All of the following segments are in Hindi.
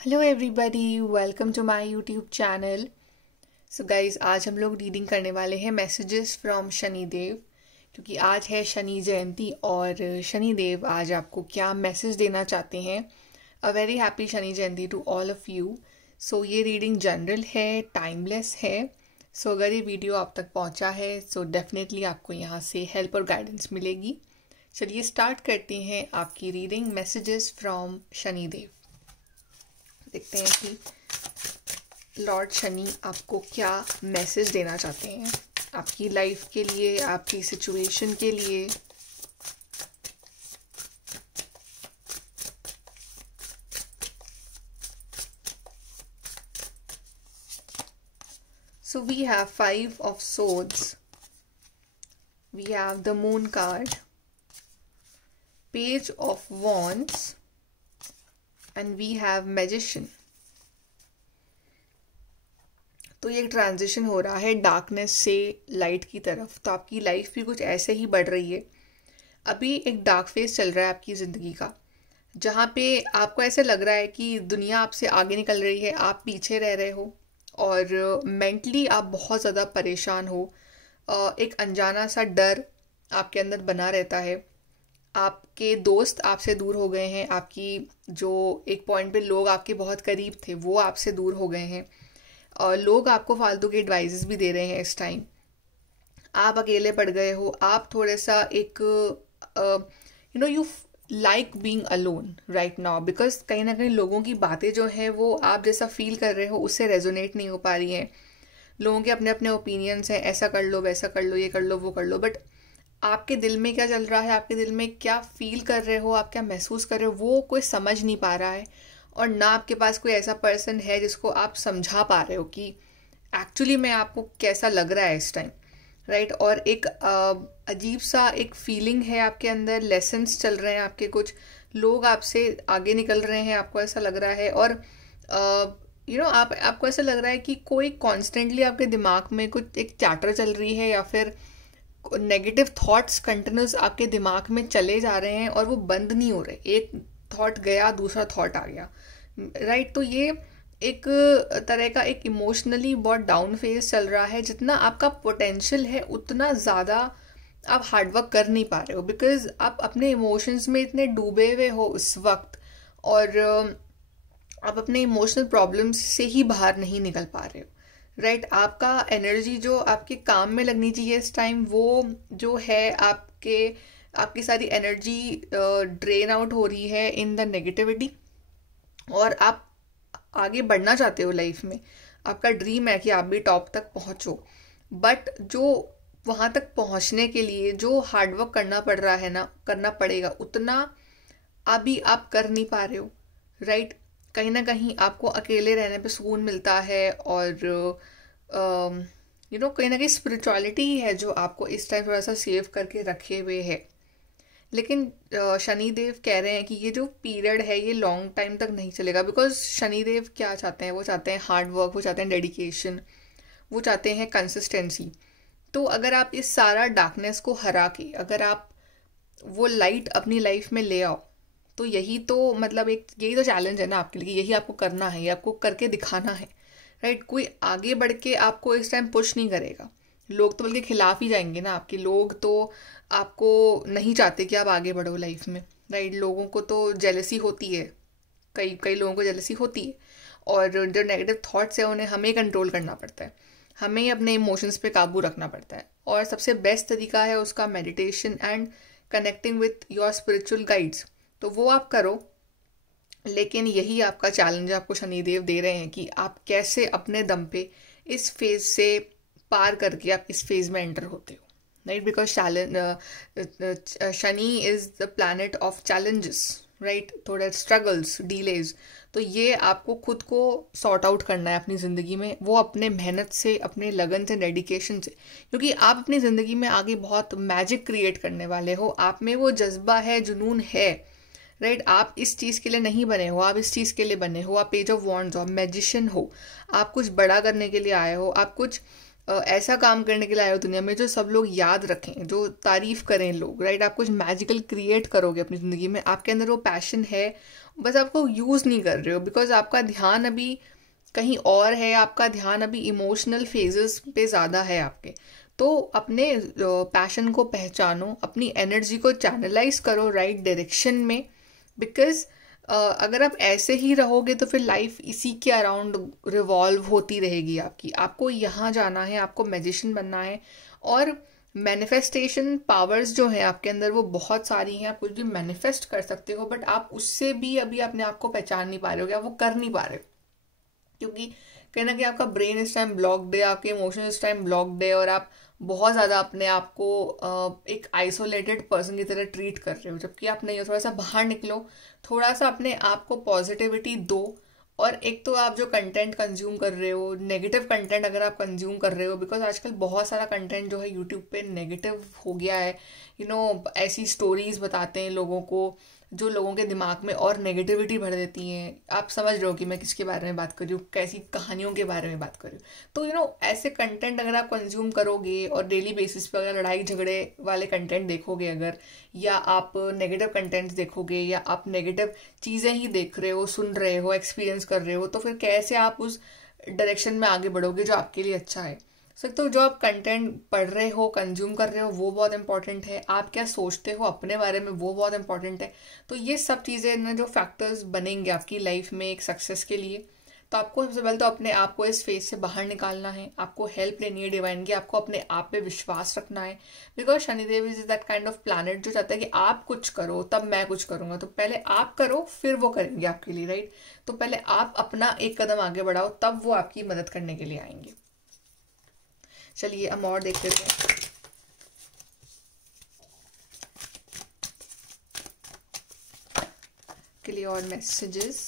Hello everybody, welcome to my YouTube channel. So guys, आज हम लोग रीडिंग करने वाले हैं मैसेजेस फ्रॉम शनिदेव, क्योंकि आज है शनि जयंती और शनिदेव आज आपको क्या मैसेज देना चाहते हैं। A very happy Shani Jayanti to all of you. So ये रीडिंग जनरल है, टाइमलेस है। सो अगर ये वीडियो आप तक पहुंचा है सो डेफिनेटली आपको यहाँ से हेल्प और गाइडेंस मिलेगी। चलिए स्टार्ट करते हैं आपकी रीडिंग मैसेजेस फ्रॉम शनिदेव। देखते हैं कि लॉर्ड शनि आपको क्या मैसेज देना चाहते हैं आपकी लाइफ के लिए, आपकी सिचुएशन के लिए। So we have 5 of swords, we have the moon card, page of wands and we have magician. तो ये ट्रांजिशन हो रहा है डार्कनेस से लाइट की तरफ, तो आपकी लाइफ भी कुछ ऐसे ही बढ़ रही है। अभी एक डार्क फेज चल रहा है आपकी ज़िंदगी का, जहाँ पे आपको ऐसे लग रहा है कि दुनिया आपसे आगे निकल रही है, आप पीछे रह रहे हो और मेंटली आप बहुत ज़्यादा परेशान हो। एक अनजाना सा डर आपके अंदर बना रहता है। आपके दोस्त आपसे दूर हो गए हैं, आपकी जो एक पॉइंट पे लोग आपके बहुत करीब थे वो आपसे दूर हो गए हैं और लोग आपको फालतू के एडवाइजेस भी दे रहे हैं। इस टाइम आप अकेले पड़ गए हो, आप थोड़ा सा एक you like being alone right now, because कहीं ना कहीं लोगों की बातें जो है वो आप जैसा फील कर रहे हो उससे रेजोनेट नहीं हो पा रही हैं। लोगों के अपने अपने ओपिनियंस हैं, ऐसा कर लो, वैसा कर लो, ये कर लो, वो कर लो, बट आपके दिल में क्या चल रहा है, आपके दिल में क्या फील कर रहे हो, आप क्या महसूस कर रहे हो, वो कोई समझ नहीं पा रहा है। और ना आपके पास कोई ऐसा पर्सन है जिसको आप समझा पा रहे हो कि एक्चुअली में आपको कैसा लग रहा है इस टाइम, राइट। और एक अजीब सा एक फीलिंग है आपके अंदर, लेसन्स चल रहे हैं आपके, कुछ लोग आपसे आगे निकल रहे हैं, आपको ऐसा लग रहा है। और आपको ऐसा लग रहा है कि कोई कॉन्स्टेंटली आपके दिमाग में कुछ एक चैटर चल रही है, या फिर नेगेटिव थॉट्स कंटिन्यूस आपके दिमाग में चले जा रहे हैं और वो बंद नहीं हो रहे। एक थॉट गया, दूसरा थॉट आ गया, राइट। तो ये एक तरह का एक इमोशनली बहुत डाउन फेज चल रहा है। जितना आपका पोटेंशियल है उतना ज़्यादा आप हार्डवर्क कर नहीं पा रहे हो, बिकॉज आप अपने इमोशंस में इतने डूबे हुए हो उस वक्त, और आप अपने इमोशनल प्रॉब्लम्स से ही बाहर नहीं निकल पा रहे हो, राइट। आपका एनर्जी जो आपके काम में लगनी चाहिए इस टाइम, वो जो है आपकी सारी एनर्जी ड्रेन आउट हो रही है इन द नेगेटिविटी। और आप आगे बढ़ना चाहते हो लाइफ में, आपका ड्रीम है कि आप भी टॉप तक पहुंचो, बट जो वहां तक पहुंचने के लिए जो हार्डवर्क करना पड़ रहा है ना, करना पड़ेगा, उतना अभी आप कर नहीं पा रहे हो, राइट। कहीं ना कहीं आपको अकेले रहने पे सुकून मिलता है, और कहीं ना कहीं स्पिरिचुअलिटी है जो आपको इस टाइम थोड़ा सा सेव करके रखे हुए है। लेकिन शनिदेव कह रहे हैं कि ये जो पीरियड है ये लॉन्ग टाइम तक नहीं चलेगा, बिकॉज शनिदेव क्या चाहते हैं, वो चाहते हैं हार्ड वर्क, वो चाहते हैं डेडिकेशन, वो चाहते हैं कंसिस्टेंसी। तो अगर आप इस सारा डार्कनेस को हरा के अगर आप वो लाइट अपनी लाइफ में ले आओ, तो यही तो मतलब यही तो चैलेंज है ना आपके लिए, यही आपको करना है, ये आपको करके दिखाना है, राइट। कोई आगे बढ़ के आपको इस टाइम पुश नहीं करेगा, लोग तो बल्कि खिलाफ ही जाएंगे ना आपके। लोग तो आपको नहीं चाहते कि आप आगे बढ़ो लाइफ में, राइट। लोगों को तो जेलसी होती है, कई कई लोगों को जेलसी होती है, और जो नेगेटिव थॉट्स है उन्हें हमें कंट्रोल करना पड़ता है, हमें अपने इमोशंस पे काबू रखना पड़ता है। और सबसे बेस्ट तरीका है उसका meditation and connecting with your spiritual guides, तो वो आप करो। लेकिन यही आपका चैलेंज आपको शनिदेव दे रहे हैं कि आप कैसे अपने दम पे इस फेज से पार करके आप इस फेज में एंटर होते हो, right. Because Shani is the planet of challenges, right. थोड़े स्ट्रगल्स, डिलेज, तो ये आपको खुद को सॉर्ट आउट करना है अपनी ज़िंदगी में, वो अपने मेहनत से, अपने लगन से, डेडिकेशन से, क्योंकि आप अपनी ज़िंदगी में आगे बहुत मैजिक क्रिएट करने वाले हो। आप में वो जज्बा है, जुनून है, राइट। आप इस चीज़ के लिए नहीं बने हो, आप इस चीज़ के लिए बने हो, आप पेज ऑफ वॉन्ड्स हो, मैजिशियन हो, आप कुछ बड़ा करने के लिए आए हो, आप कुछ ऐसा काम करने के लिए आए हो दुनिया में जो सब लोग याद रखें, जो तारीफ करें लोग, राइट। आप कुछ मैजिकल क्रिएट करोगे अपनी ज़िंदगी में, आपके अंदर वो पैशन है, बस आपको यूज़ नहीं कर रहे हो, बिकॉज आपका ध्यान अभी कहीं और है, आपका ध्यान अभी इमोशनल फेजेस पे ज़्यादा है आपके। तो अपने पैशन को पहचानो, अपनी एनर्जी को चैनलाइज करो राइट डायरेक्शन में। बिकॉज अगर आप ऐसे ही रहोगे तो फिर लाइफ इसी के अराउंड रिवॉल्व होती रहेगी आपकी। आपको यहाँ जाना है, आपको मैजिशियन बनना है। और मैनिफेस्टेशन पावर्स जो हैं आपके अंदर वो बहुत सारी हैं, आप कुछ भी मैनिफेस्ट कर सकते हो, बट आप उससे भी अभी अपने आप को पहचान नहीं पा रहे हो, या वो कर नहीं पा रहे हो, क्योंकि कहीं ना कहीं आपका ब्रेन इस टाइम ब्लॉक्ड है, आपके इमोशन इस टाइम ब्लॉक्ड है, और आप बहुत ज़्यादा अपने आप को एक आइसोलेटेड पर्सन की तरह ट्रीट कर रहे हो, जबकि आप नहीं हो। थोड़ा सा बाहर निकलो, थोड़ा सा अपने आप को पॉजिटिविटी दो। और एक तो आप जो कंटेंट कंज्यूम कर रहे हो, नेगेटिव कंटेंट अगर आप कंज्यूम कर रहे हो, बिकॉज आजकल बहुत सारा कंटेंट जो है यूट्यूब पे नेगेटिव हो गया है। ऐसी स्टोरीज बताते हैं लोगों को जो लोगों के दिमाग में और नेगेटिविटी भर देती हैं। आप समझ रहे हो कि मैं किसके बारे में बात कर रही हूँ, कैसी कहानियों के बारे में बात कर रही हूँ। तो ऐसे कंटेंट अगर आप कंज्यूम करोगे और डेली बेसिस पे अगर लड़ाई झगड़े वाले कंटेंट देखोगे अगर, या आप नेगेटिव कंटेंट देखोगे, या आप नेगेटिव चीज़ें ही देख रहे हो, सुन रहे हो, एक्सपीरियंस कर रहे हो, तो फिर कैसे आप उस डायरेक्शन में आगे बढ़ोगे जो आपके लिए अच्छा है। सर, तो जो आप कंटेंट पढ़ रहे हो, कंज्यूम कर रहे हो, वो बहुत इंपॉर्टेंट है। आप क्या सोचते हो अपने बारे में, वो बहुत इंपॉर्टेंट है। तो ये सब चीज़ें ना जो फैक्टर्स बनेंगे आपकी लाइफ में एक सक्सेस के लिए। तो आपको सबसे पहले तो अपने आप को इस फेज से बाहर निकालना है, आपको हेल्प लेनी है डिवाइन की, आपको अपने आप पे विश्वास रखना है। Because Shanidev is that kind of planet जो चाहता है कि आप कुछ करो तब मैं कुछ करूंगा। तो पहले आप करो, फिर वो करेंगे आपके लिए, राइट। तो पहले आप अपना एक कदम आगे बढ़ाओ, तब वो आपकी मदद करने के लिए आएंगे। चलिए हम और देख लेते हैं। के लिए और messages.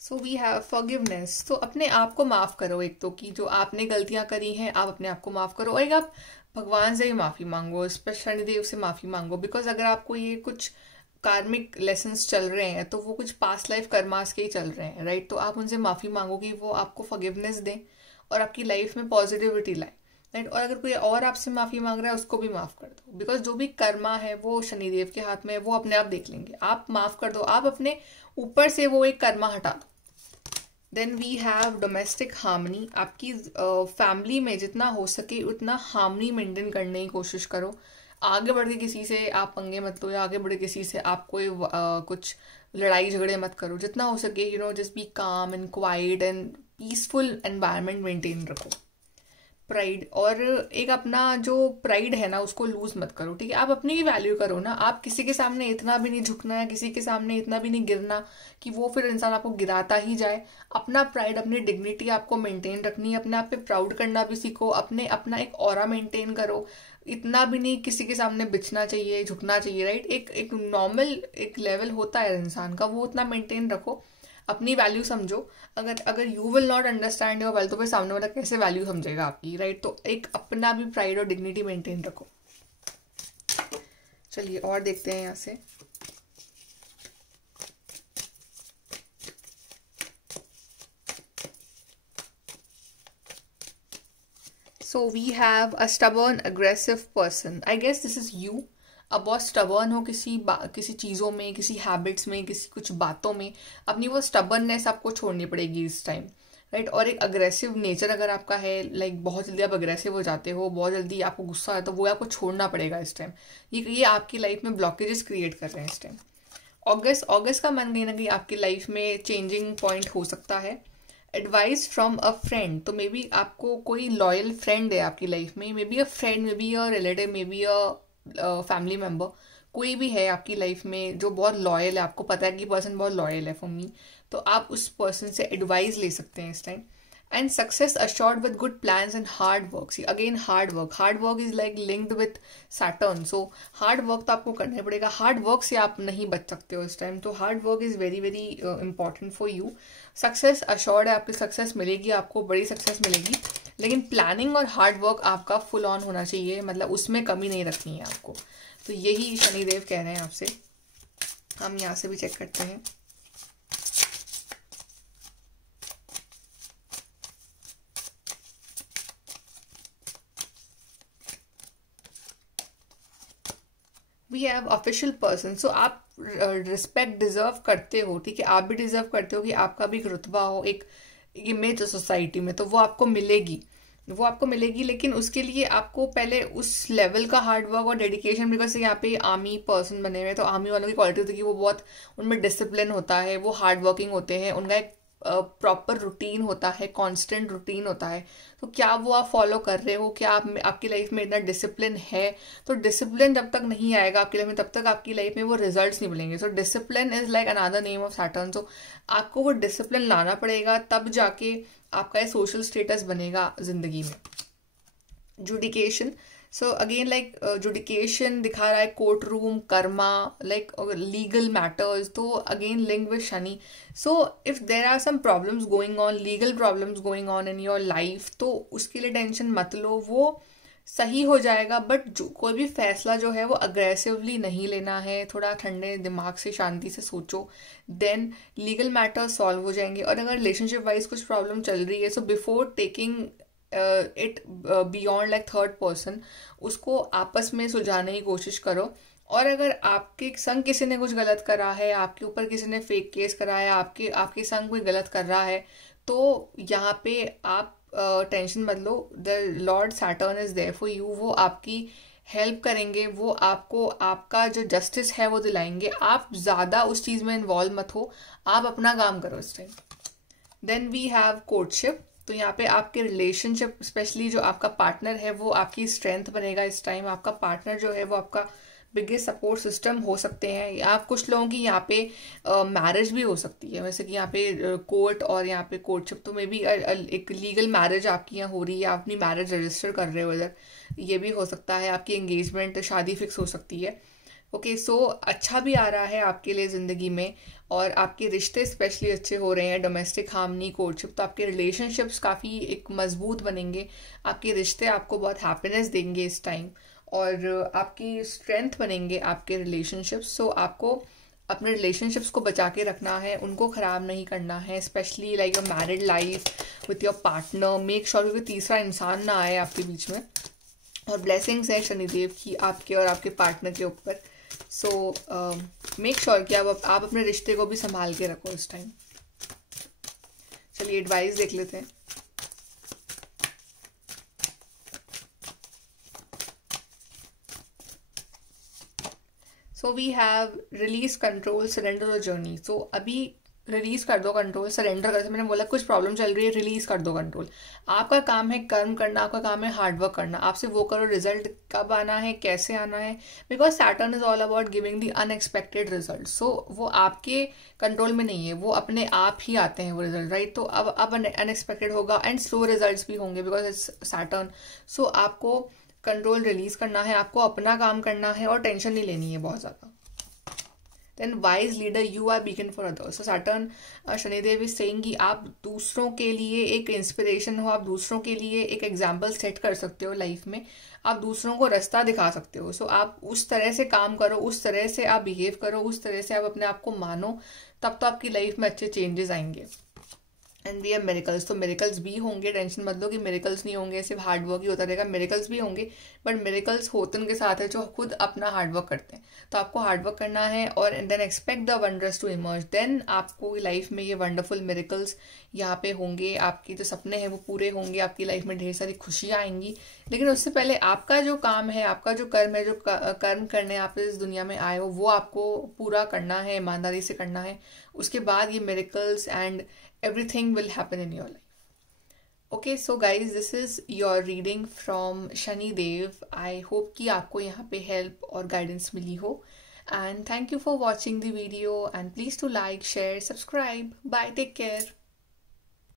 So we have forgiveness. तो अपने आप को माफ करो, एक तो कि जो आपने गलतियां करी हैं आप अपने आप को माफ करो, और एक आप भगवान से ही माफी मांगो, स्पेशल शनिदेव से माफी मांगो। बिकॉज अगर आपको ये कुछ कार्मिक लेसन्स चल रहे हैं तो वो कुछ पास्ट लाइफ कर्मास के ही चल रहे हैं, राइट। तो आप उनसे माफी मांगो कि वो आपको फॉरगिवनेस दें और आपकी लाइफ में पॉजिटिविटी लाए, राइट। और अगर कोई और आपसे माफी मांग रहा है उसको भी माफ कर दो, बिकॉज जो भी कर्मा है वो शनिदेव के हाथ में है, वो अपने आप देख लेंगे। आप माफ कर दो, आप अपने ऊपर से वो एक कर्मा हटा दो। Then we have domestic harmony. आपकी फैमिली में जितना हो सके उतना हार्मनी मेंटेन करने की कोशिश करो। आगे बढ़ के किसी से आप पंगे मत लो, या आगे बढ़ के किसी से आप कोई कुछ लड़ाई झगड़े मत करो। जितना हो सके जस्ट बी काम and quiet and peaceful environment maintain रखो। प्राइड, और एक अपना जो प्राइड है ना उसको लूज मत करो, ठीक है। आप अपनी भी वैल्यू करो ना, आप किसी के सामने इतना भी नहीं झुकना है, किसी के सामने इतना भी नहीं गिरना कि वो फिर इंसान आपको गिराता ही जाए। अपना प्राइड, अपनी डिग्निटी आपको मेंटेन रखनी है, अपने आप पे प्राउड करना भी सीखो, अपना एक ऑरा मेंटेन करो। इतना भी नहीं किसी के सामने बिछना चाहिए, झुकना चाहिए, राइट। एक एक नॉर्मल एक लेवल होता है इंसान का, वो उतना मेंटेन रखो। अपनी वैल्यू समझो। अगर अगर you will not understand your value तो फिर सामने वाला कैसे वैल्यू समझेगा आपकी, राइट। तो एक अपना भी प्राइड और डिग्निटी मेंटेन रखो। चलिए और देखते हैं यहाँ से। So we have a stubborn aggressive person. I guess this is you. अब बहुत स्टबर्न हो किसी चीज़ों में, किसी हैबिट्स में, किसी कुछ बातों में, अपनी वो स्टबर्ननेस आपको छोड़नी पड़ेगी इस टाइम, राइट। और एक अग्रेसिव नेचर अगर आपका है, लाइक बहुत जल्दी आप अग्रेसिव हो जाते हो, बहुत जल्दी आपको गुस्सा आता है, तो वो आपको छोड़ना पड़ेगा इस टाइम। ये आपकी लाइफ में ब्लॉकेजेस क्रिएट कर रहे हैं इस टाइम। अगस्त का मन कहीं ना कहीं आपकी लाइफ में चेंजिंग पॉइंट हो सकता है। Advice from a friend. तो मे बी आपको कोई लॉयल फ्रेंड है आपकी लाइफ में, may be a friend, may be a relative, may be a family member, कोई भी है आपकी लाइफ में जो बहुत लॉयल है, आपको पता है कि पर्सन बहुत लॉयल है फॉर मी। तो आप उस पर्सन से एडवाइस ले सकते हैं इस time. And success assured with good plans and hard work. See again hard work is like linked with Saturn. So hard work तो आपको करना पड़ेगा, हार्ड वर्क से आप नहीं बच सकते हो इस टाइम। तो hard work is very very important for you. Success assured है, आपकी सक्सेस मिलेगी, आपको बड़ी सक्सेस मिलेगी, लेकिन प्लानिंग और हार्ड वर्क आपका फुल ऑन होना चाहिए, मतलब उसमें कमी नहीं रखनी है आपको। तो यही शनिदेव कह रहे हैं आपसे। हम यहाँ से भी चेक करते हैं। We have official person. So आप रिस्पेक्ट डिजर्व करते हो, ठीक है, आप भी डिजर्व करते हो कि आपका भी एक रुतबा हो, एक इमेज सोसाइटी में, तो वो आपको मिलेगी, वो आपको मिलेगी। लेकिन उसके लिए आपको पहले उस लेवल का हार्डवर्क और डेडिकेशन, बिकॉज यहाँ पे आर्मी पर्सन बने हुए हैं, तो आर्मी वालों की क्वालिटी होती है कि वो बहुत, उनमें डिसिप्लिन होता है, वो हार्ड वर्किंग होते हैं, उनका एक प्रॉपर रूटीन होता है, कांस्टेंट रूटीन होता है। तो क्या वो आप फॉलो कर रहे हो, क्या आप आपकी लाइफ में इतना डिसिप्लिन है? तो डिसिप्लिन जब तक नहीं आएगा आपकी लाइफ में, तब तक आपकी लाइफ में वो रिजल्ट्स नहीं मिलेंगे। So discipline is like another name of Saturn. So आपको वो डिसिप्लिन लाना पड़ेगा, तब जाके आपका सोशल स्टेटस बनेगा जिंदगी में। जुडिकेशन, सो अगेन लाइक जुडिकेशन दिखा रहा है court room, karma, like legal matters, तो again link with Shani. So if there are some problems going on, legal problems going on in your life, तो उसके लिए टेंशन मत लो, वो सही हो जाएगा। बट जो कोई भी फैसला जो है वो अग्रेसिवली नहीं लेना है, थोड़ा ठंडे दिमाग से शांति से सोचो, देन लीगल मैटर्स सॉल्व हो जाएंगे। और अगर रिलेशनशिप वाइज कुछ प्रॉब्लम चल रही है, so before taking it beyond like third person, उसको आपस में सुलझाने की कोशिश करो। और अगर आपके संग किसी ने कुछ गलत करा है, आपके ऊपर किसी ने फेक केस करा है, आपके संग कोई गलत कर रहा है, तो यहाँ पे आप टेंशन मत लो, the lord Saturn is there for you. वो आपकी हेल्प करेंगे, वो आपको आपका जो जस्टिस है वो दिलाएंगे। आप ज़्यादा उस चीज़ में इन्वॉल्व मत हो, आप अपना काम करो इस time. Then we have courtship, तो यहाँ पे आपके रिलेशनशिप, स्पेशली जो आपका पार्टनर है वो आपकी स्ट्रेंथ बनेगा इस टाइम। आपका पार्टनर जो है वो आपका बिगेस्ट सपोर्ट सिस्टम हो सकते हैं। या कुछ लोगों की यहाँ पे मैरिज भी हो सकती है, वैसे कि यहाँ पे कोर्ट और यहाँ पे कोर्टशिप, तो मे बी एक लीगल मैरिज आपकी यहाँ हो रही है, आप अपनी मैरिज रजिस्टर कर रहे हो इधर, ये भी हो सकता है। आपकी एंगेजमेंट, शादी फिक्स हो सकती है। ओके, सो अच्छा भी आ रहा है आपके लिए ज़िंदगी में, और आपके रिश्ते स्पेशली अच्छे हो रहे हैं, डोमेस्टिक हार्मनी, कोर्टशिप, तो आपके रिलेशनशिप्स काफ़ी एक मजबूत बनेंगे। आपके रिश्ते आपको बहुत हैप्पीनेस देंगे इस टाइम, और आपकी स्ट्रेंथ बनेंगे आपके रिलेशनशिप्स। सो आपको अपने रिलेशनशिप्स को बचा के रखना है, उनको ख़राब नहीं करना है, specially like your married life with your partner. Make sure कि तीसरा इंसान ना आए आपके बीच में। और ब्लेसिंग्स है शनिदेव की आपके और आपके पार्टनर के ऊपर। सो मेक श्योर कि आप अपने रिश्ते को भी संभाल के रखो इस टाइम। चलिए एडवाइस देख लेते हैं। So we have release control, surrender the journey. So अभी रिलीज कर दो कंट्रोल, सरेंडर कर, मैंने बोला कुछ प्रॉब्लम चल रही है, रिलीज कर दो कंट्रोल। आपका काम है कर्म करना, आपका काम है हार्डवर्क करना, आपसे वो करो। रिजल्ट कब आना है, कैसे आना है, because Saturn is all about giving the unexpected result. So वो आपके कंट्रोल में नहीं है, वो अपने आप ही आते हैं वो रिजल्ट, राइट। तो अब अनएक्सपेक्टेड होगा एंड स्लो रिजल्ट भी होंगे बिकॉज इट्स सैटर्न। सो आपको कंट्रोल रिलीज करना है, आपको अपना काम करना है और टेंशन नहीं लेनी है बहुत ज़्यादा। Then wise leader, you are beacon for others. So Saturn, Shanidev is saying कि आप दूसरों के लिए एक इंस्पिरेशन हो, आप दूसरों के लिए एक एग्जाम्पल सेट कर सकते हो लाइफ में, आप दूसरों को रास्ता दिखा सकते हो। सो आप उस तरह से काम करो, उस तरह से आप बिहेव करो, उस तरह से आप अपने आप को मानो, तब तो आपकी लाइफ में अच्छे चेंजेस आएंगे। एंड वी हैव मिरेकल्स, तो मिरेकल्स भी होंगे, टेंशन मत लो कि मिरेकल्स नहीं होंगे, सिर्फ हार्डवर्क ही होता रहेगा। मिरेकल्स भी होंगे, बट मिरेकल्स होते उनके साथ है जो खुद अपना हार्डवर्क करते हैं। तो आपको हार्डवर्क करना है और then expect the wonders to emerge. Then आपको लाइफ में ये वंडरफुल मिरेकल्स यहाँ पे होंगे, आपके जो सपने हैं वो पूरे होंगे, आपकी लाइफ में ढेर सारी खुशियाँ आएंगी। लेकिन उससे पहले आपका जो काम है, आपका जो कर्म है, जो कर्म करने आप इस दुनिया में आए हो, वो आपको पूरा करना है, ईमानदारी से करना है। उसके बाद ये miracles and everything will happen in your life. Okay, so guys, this is your reading from Shani Dev. I hope कि आपको यहाँ पे help और guidance मिली हो, and thank you for watching the video, and please to like, share, subscribe. Bye, take care.